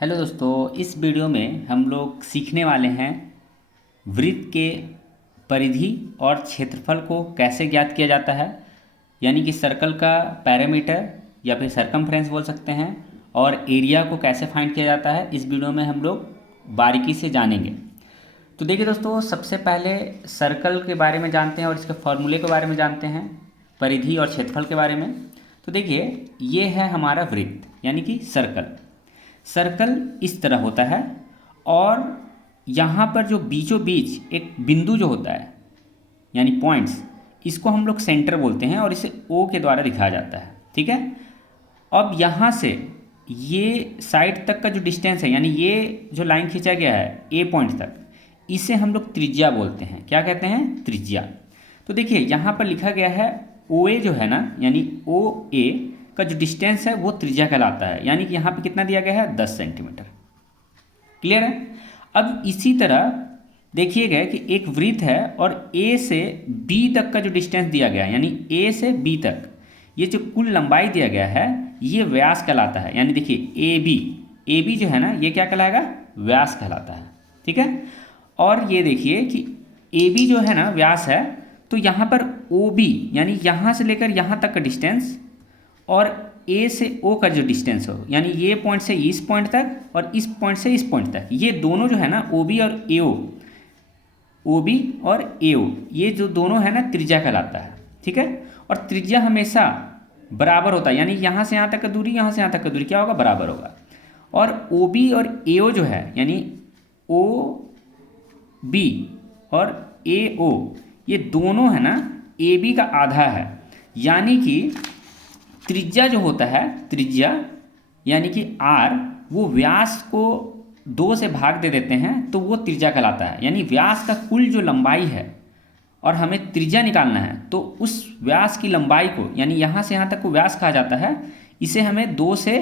Hello दोस्तों, इस video में हम लोग सीखने वाले हैं वृत्त के परिधि और क्षेत्रफल को कैसे ज्ञात किया जाता है। यानी कि सर्कल का पैरामीटर या फिर सरकमफ्रेंस बोल सकते हैं, और एरिया को कैसे फाइंड किया जाता है इस वीडियो में हम लोग बारीकी से जानेंगे। तो देखिए दोस्तों, सबसे पहले सर्कल के बारे में जानते हैं और इसके फॉर्मूले के बारे में जानते हैं, परिधि और क्षेत्रफल के बारे में। तो देखिए, ये है हमारा वृत्त यानी कि सर्कल। सर्कल इस तरह होता है और यहाँ पर जो बीचों बीच एक बिंदु जो होता है यानी पॉइंट्स, इसको हम लोग सेंटर बोलते हैं और इसे ओ के द्वारा दिखाया जाता है। ठीक है। अब यहाँ से ये साइड तक का जो डिस्टेंस है, यानी ये जो लाइन खींचा गया है ए पॉइंट तक, इसे हम लोग त्रिज्या बोलते हैं। क्या कहते हैं? त्रिज्या। तो देखिए, यहाँ पर लिखा गया है ओ ए जो है ना, यानी ओ ए का जो डिस्टेंस है वो त्रिज्या कहलाता है। यानी कि यहाँ पे कितना दिया गया है? 10 सेंटीमीटर। क्लियर है। अब इसी तरह देखिएगा कि एक वृत्त है और ए से बी तक का जो डिस्टेंस दिया गया है, यानी ए से बी तक, ये जो कुल लंबाई दिया गया है ये व्यास कहलाता है। यानी देखिए, ए बी जो है ना, ये क्या कहलाएगा? व्यास कहलाता है। ठीक है। और ये देखिए कि ए बी जो है ना व्यास है, तो यहाँ पर ओ बी यानी यहाँ से लेकर यहाँ तक का डिस्टेंस और ए से ओ का जो डिस्टेंस हो, यानी ये पॉइंट से इस पॉइंट तक और इस पॉइंट से इस पॉइंट तक, ये दोनों जो है ना ओ बी और ए ओ, ये जो दोनों है ना त्रिज्या कहलाता है। ठीक है। और त्रिज्या हमेशा बराबर होता है, यानी यहाँ से यहाँ तक का दूरी, यहाँ से यहाँ तक का दूरी क्या होगा? बराबर होगा। और ओ बी और ए ओ जो है, यानी ओ बी और ए ओ, ये दोनों है ना ए बी का आधा है। यानी कि त्रिज्या जो होता है, त्रिज्या यानी कि आर, वो व्यास को 2 से भाग दे देते हैं तो वो त्रिज्या कहलाता है। यानी व्यास का कुल जो लंबाई है और हमें त्रिज्या निकालना है, तो उस व्यास की लंबाई को, यानी यहाँ से यहाँ तक को व्यास कहा जाता है, इसे हमें 2 से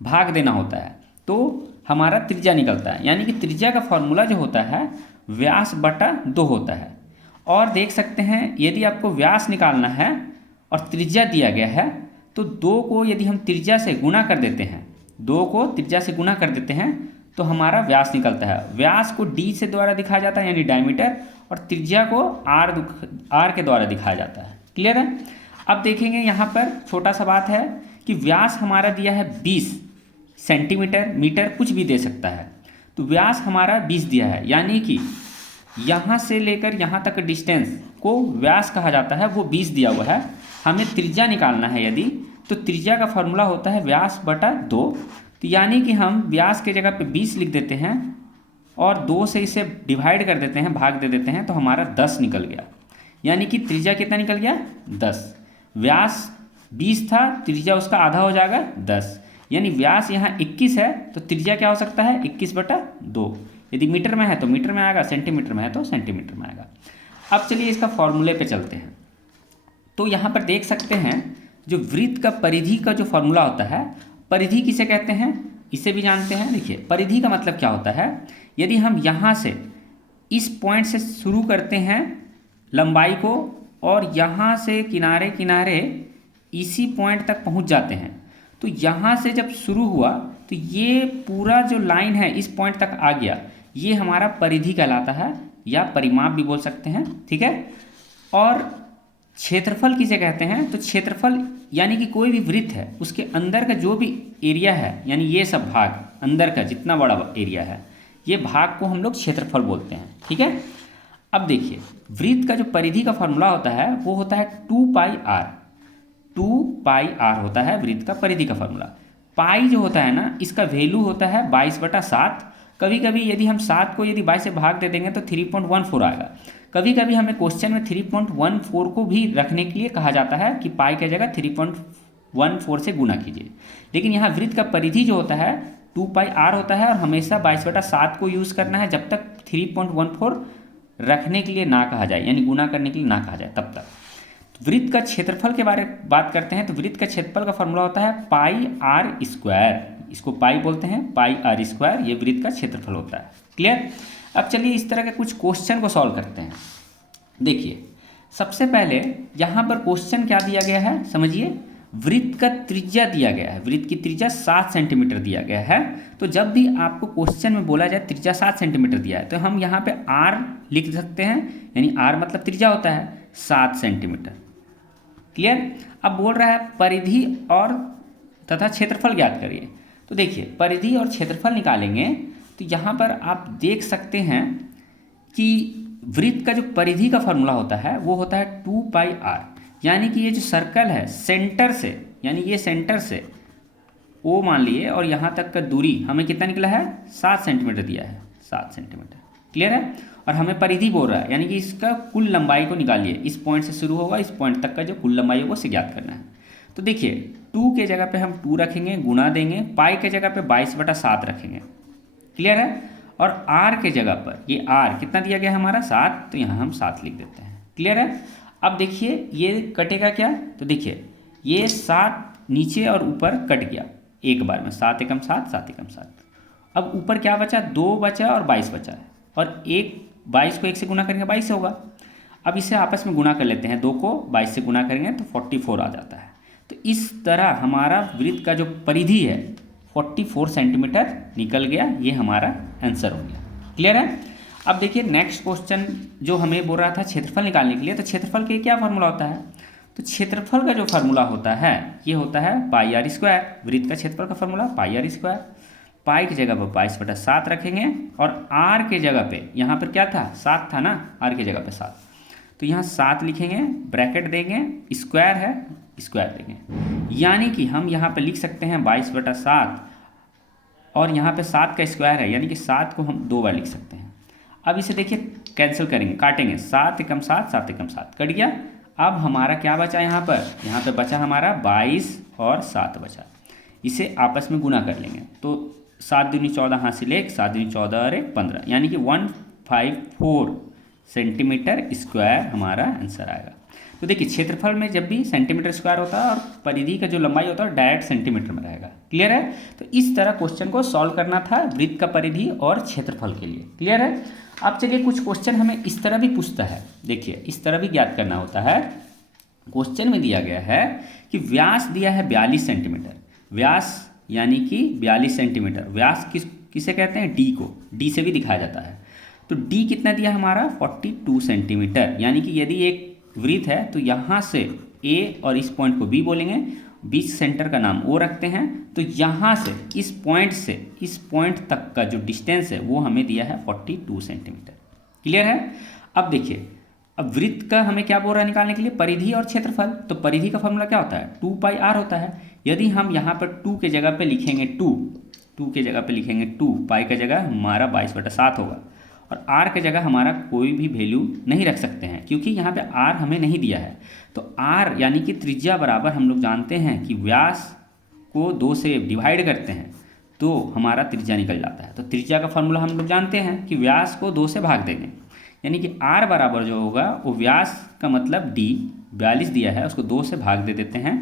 भाग देना होता है तो हमारा त्रिज्या निकलता है। यानी कि त्रिज्या का फॉर्मूला जो होता है व्यास बटा 2 होता है। और देख सकते हैं, यदि आपको व्यास निकालना है और त्रिज्या दिया गया है, तो 2 को यदि हम त्रिज्या से गुणा कर देते हैं, 2 को त्रिज्या से गुणा कर देते हैं तो हमारा व्यास निकलता है। व्यास को डी से द्वारा दिखाया जाता है यानी डायमीटर, और त्रिज्या को आर के द्वारा दिखाया जाता है। क्लियर है। अब देखेंगे यहाँ पर छोटा सा बात है कि व्यास हमारा दिया है 20 सेंटीमीटर, मीटर कुछ भी दे सकता है। तो व्यास हमारा 20 दिया है, यानी कि यहाँ से लेकर यहाँ तक डिस्टेंस को व्यास कहा जाता है, वो 20 दिया हुआ है। हमें त्रिज्या निकालना है यदि, तो त्रिज्या का फॉर्मूला होता है व्यास बटा 2। तो यानी कि हम व्यास के जगह पे 20 लिख देते हैं और 2 से इसे डिवाइड कर देते हैं, भाग दे देते हैं, तो हमारा 10 निकल गया। यानी कि त्रिज्या कितना निकल गया? 10। व्यास 20 था, त्रिज्या उसका आधा हो जाएगा 10। यानी व्यास यहाँ 21 है तो त्रिज्या क्या हो सकता है? 21 बटा 2। यदि मीटर में है तो मीटर में आएगा, सेंटीमीटर में है तो सेंटीमीटर में आएगा। अब चलिए इसका फॉर्मूले पे चलते हैं। तो यहाँ पर देख सकते हैं जो वृत्त का परिधि का जो फॉर्मूला होता है, परिधि किसे कहते हैं इसे भी जानते हैं। देखिए, परिधि का मतलब क्या होता है? यदि हम यहाँ से इस पॉइंट से शुरू करते हैं लंबाई को और यहाँ से किनारे किनारे इसी पॉइंट तक पहुँच जाते हैं, तो यहाँ से जब शुरू हुआ तो ये पूरा जो लाइन है इस पॉइंट तक आ गया, ये हमारा परिधि कहलाता है या परिमाप भी बोल सकते हैं। ठीक है। और क्षेत्रफल किसे कहते हैं? तो क्षेत्रफल यानी कि कोई भी वृत्त है उसके अंदर का जो भी एरिया है, यानी ये सब भाग अंदर का जितना बड़ा एरिया है, ये भाग को हम लोग क्षेत्रफल बोलते हैं। ठीक है। अब देखिए, वृत्त का जो परिधि का फॉर्मूला होता है वो होता है 2πr। 2πr होता है वृत्त का परिधि का फॉर्मूला। पाई जो होता है ना, इसका वैल्यू होता है 22/7। कभी कभी यदि हम 7 को यदि 22 से भाग दे देंगे तो 3.14 आएगा। कभी कभी हमें क्वेश्चन में 3.14 को भी रखने के लिए कहा जाता है कि पाई की जगह 3.14 से गुना कीजिए। लेकिन यहाँ वृत्त का परिधि जो होता है 2πr होता है और हमेशा 22/7 को यूज़ करना है जब तक 3.14 रखने के लिए ना कहा जाए, यानी गुना करने के लिए ना कहा जाए तब तक। तो वृत्त का क्षेत्रफल के बारे में बात करते हैं। तो वृत्त का क्षेत्रफल का फॉर्मूला होता है πr²। इसको पाई बोलते हैं, πr², ये वृत्त का क्षेत्रफल होता है। क्लियर। अब चलिए इस तरह के कुछ क्वेश्चन को सॉल्व करते हैं। देखिए, सबसे पहले यहाँ पर क्वेश्चन क्या दिया गया है समझिए। वृत्त का त्रिज्या दिया गया है, वृत्त की त्रिज्या 7 सेंटीमीटर दिया गया है। तो जब भी आपको क्वेश्चन में बोला जाए त्रिज्या 7 सेंटीमीटर दिया है तो हम यहाँ पे आर लिख सकते हैं, यानी आर मतलब त्रिज्या होता है 7 सेंटीमीटर। क्लियर। अब बोल रहा है परिधि और तथा क्षेत्रफल ज्ञात करिए। तो देखिए परिधि और क्षेत्रफल निकालेंगे तो यहाँ पर आप देख सकते हैं कि वृत्त का जो परिधि का फॉर्मूला होता है वो होता है 2πr, यानी कि ये जो सर्कल है सेंटर से, यानी ये सेंटर से ओ मान लिए और यहाँ तक का दूरी हमें कितना निकला है 7 सेंटीमीटर दिया है, 7 सेंटीमीटर। क्लियर है। और हमें परिधि बोल रहा है, यानी कि इसका कुल लंबाई को निकालिए, इस पॉइंट से शुरू होगा इस पॉइंट तक का जो कुल लंबाई होगा उसे ज्ञात करना है। तो देखिए 2 के जगह पे हम 2 रखेंगे, गुणा देंगे, पाई के जगह पे 22/7 रखेंगे। क्लियर है। और आर के जगह पर ये आर कितना दिया गया है हमारा 7, तो यहाँ हम 7 लिख देते हैं। क्लियर है। अब देखिए ये कटेगा क्या, तो देखिए ये 7 नीचे और ऊपर कट गया एक बार में, 7 एकम 7, 7 एकम 7। अब ऊपर क्या बचा, 2 बचा और 22 बचा है, और 22 को 1 से गुना करेंगे 22 होगा। अब इसे आपस में गुणा कर लेते हैं, 2 को 22 से गुणा करेंगे तो 44 आ जाता है। तो इस तरह हमारा वृत्त का जो परिधि है 44 सेंटीमीटर निकल गया, ये हमारा आंसर हो गया। क्लियर है। अब देखिए नेक्स्ट क्वेश्चन जो हमें बोल रहा था क्षेत्रफल निकालने के लिए, तो क्षेत्रफल के क्या फार्मूला होता है, तो क्षेत्रफल का जो फार्मूला होता है ये होता है πr²। वृत्त का क्षेत्रफल का फार्मूला πr²। पाई की जगह पर 22/7 रखेंगे और आर के जगह पे यहाँ पर क्या था 7 था ना, आर के जगह पे 7, तो यहाँ 7 लिखेंगे, ब्रैकेट देंगे, स्क्वायर है स्क्वायर देंगे, यानी कि हम यहाँ पे लिख सकते हैं 22/7 और यहाँ पे 7 का स्क्वायर है, यानी कि 7 को हम 2 बार लिख सकते हैं। अब इसे देखिए कैंसिल करेंगे, काटेंगे, 7 एकम 7, 7 एकम 7 कट गया। अब हमारा क्या बचा यहाँ पे बचा हमारा 22 और 7 बचा, इसे आपस में गुना कर लेंगे तो 7 दूनी 14 हासिल 1, 7 दूनी 14 और 1 15, यानी कि 154 सेंटीमीटर स्क्वायर हमारा आंसर आएगा। तो देखिए क्षेत्रफल में जब भी सेंटीमीटर स्क्वायर होता है और परिधि का जो लंबाई होता है डायरेक्ट सेंटीमीटर में रहेगा। क्लियर है। तो इस तरह क्वेश्चन को सॉल्व करना था वृत्त का परिधि और क्षेत्रफल के लिए। क्लियर है। अब चलिए कुछ क्वेश्चन हमें इस तरह भी पूछता है, देखिए इस तरह भी ज्ञात करना होता है। क्वेश्चन में दिया गया है कि व्यास दिया है 42 सेंटीमीटर, व्यास यानी कि 42 सेंटीमीटर, व्यास किसे कहते हैं, डी को, डी से भी दिखाया जाता है। तो डी कितना दिया हमारा 42 सेंटीमीटर, यानी कि यदि एक वृत्त है तो यहाँ से ए और इस पॉइंट को बी बोलेंगे, बीच सेंटर का नाम ओ रखते हैं, तो यहाँ से इस पॉइंट तक का जो डिस्टेंस है वो हमें दिया है 42 सेंटीमीटर। क्लियर है। अब देखिए अब वृत्त का हमें क्या बोल रहा है निकालने के लिए, परिधि और क्षेत्रफल। तो परिधि का फॉर्मूला क्या होता है 2πr होता है। यदि हम यहाँ पर 2 के जगह पे लिखेंगे 2 के जगह पे लिखेंगे 2, पाई का जगह हमारा 22/7 होगा और आर के जगह हमारा कोई भी वैल्यू नहीं रख सकते हैं क्योंकि यहाँ पे आर हमें नहीं दिया है। तो आर यानी कि त्रिज्या बराबर हम लोग जानते हैं कि व्यास को 2 से डिवाइड करते हैं तो हमारा त्रिज्या निकल जाता है। तो त्रिज्या का फॉर्मूला हम लोग जानते हैं कि व्यास को 2 से भाग देंगे, यानी कि आर बराबर जो होगा वो व्यास का मतलब डी 42 दिया है उसको 2 से भाग दे देते हैं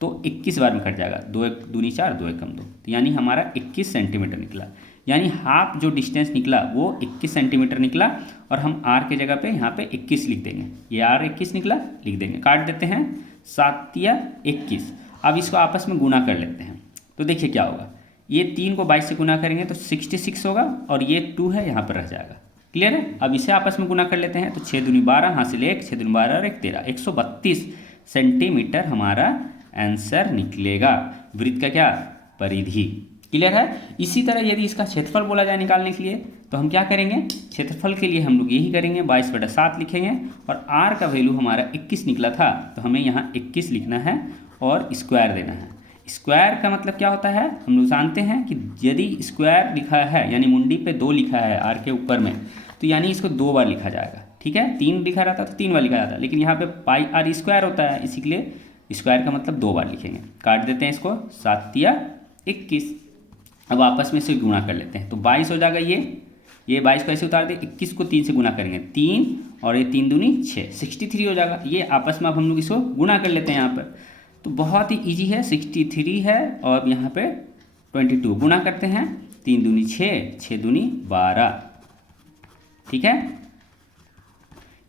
तो 21 बार में कट जाएगा, 2 1 दूनी 4, 2 1 2, तो यानी हमारा 21 सेंटीमीटर निकला। यानी हाफ जो डिस्टेंस निकला वो 21 सेंटीमीटर निकला और हम आर के जगह पे यहाँ पे 21 लिख देंगे, ये आर 21 निकला लिख देंगे, काट देते हैं 7 या 21। अब इसको आपस में गुना कर लेते हैं तो देखिए क्या होगा, ये 3 को 22 से गुना करेंगे तो 66 होगा और ये 2 है यहाँ पर रह जाएगा। क्लियर है। अब इसे आपस में गुना कर लेते हैं तो 6 दूनी 12 हासिल 1, 6 दूनी 12 और 1 13, 132 सेंटीमीटर हमारा आंसर निकलेगा वृत्त का क्या, परिधि। क्लियर है। इसी तरह यदि इसका क्षेत्रफल बोला जाए निकालने के लिए तो हम क्या करेंगे, क्षेत्रफल के लिए हम लोग यही करेंगे 22/7 लिखेंगे और आर का वैल्यू हमारा 21 निकला था तो हमें यहाँ 21 लिखना है और स्क्वायर देना है। स्क्वायर का मतलब क्या होता है, हम लोग जानते हैं कि यदि स्क्वायर लिखा है यानी मुंडी पे 2 लिखा है आर के ऊपर में तो यानी इसको 2 बार लिखा जाएगा। ठीक है, 3 लिखा रहता तो 3 बार लिखा जाता, लेकिन यहाँ पे πr स्क्वायर होता है इसी के लिए स्क्वायर का मतलब 2 बार लिखेंगे। काट देते हैं इसको, 7 या 21। अब आपस में से गुणा कर लेते हैं तो 22 हो जाएगा, ये 22 को ऐसे उतार दे, 21 को 3 से गुना करेंगे 3 और ये 3 दूनी 6, 63 हो जाएगा। ये आपस में अब हम लोग इसको गुणा कर लेते हैं यहाँ पर, तो बहुत ही इजी है, 63 है और यहाँ पे 22 गुणा करते हैं, 3 दूनी 6, 6 दूनी 12, ठीक है,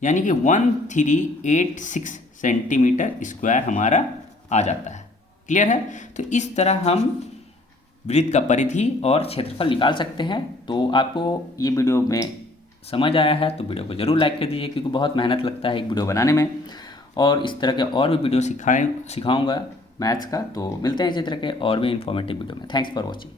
यानी कि 1386 सेंटीमीटर स्क्वायर हमारा आ जाता है। क्लियर है? तो इस तरह हम वृत्त का परिधि और क्षेत्रफल निकाल सकते हैं। तो आपको ये वीडियो में समझ आया है तो वीडियो को ज़रूर लाइक कर दीजिए, क्योंकि बहुत मेहनत लगता है एक वीडियो बनाने में, और इस तरह के और भी वीडियो सिखाऊंगा मैथ्स का। तो मिलते हैं इसी तरह के और भी इन्फॉर्मेटिव वीडियो में। Thanks for watching.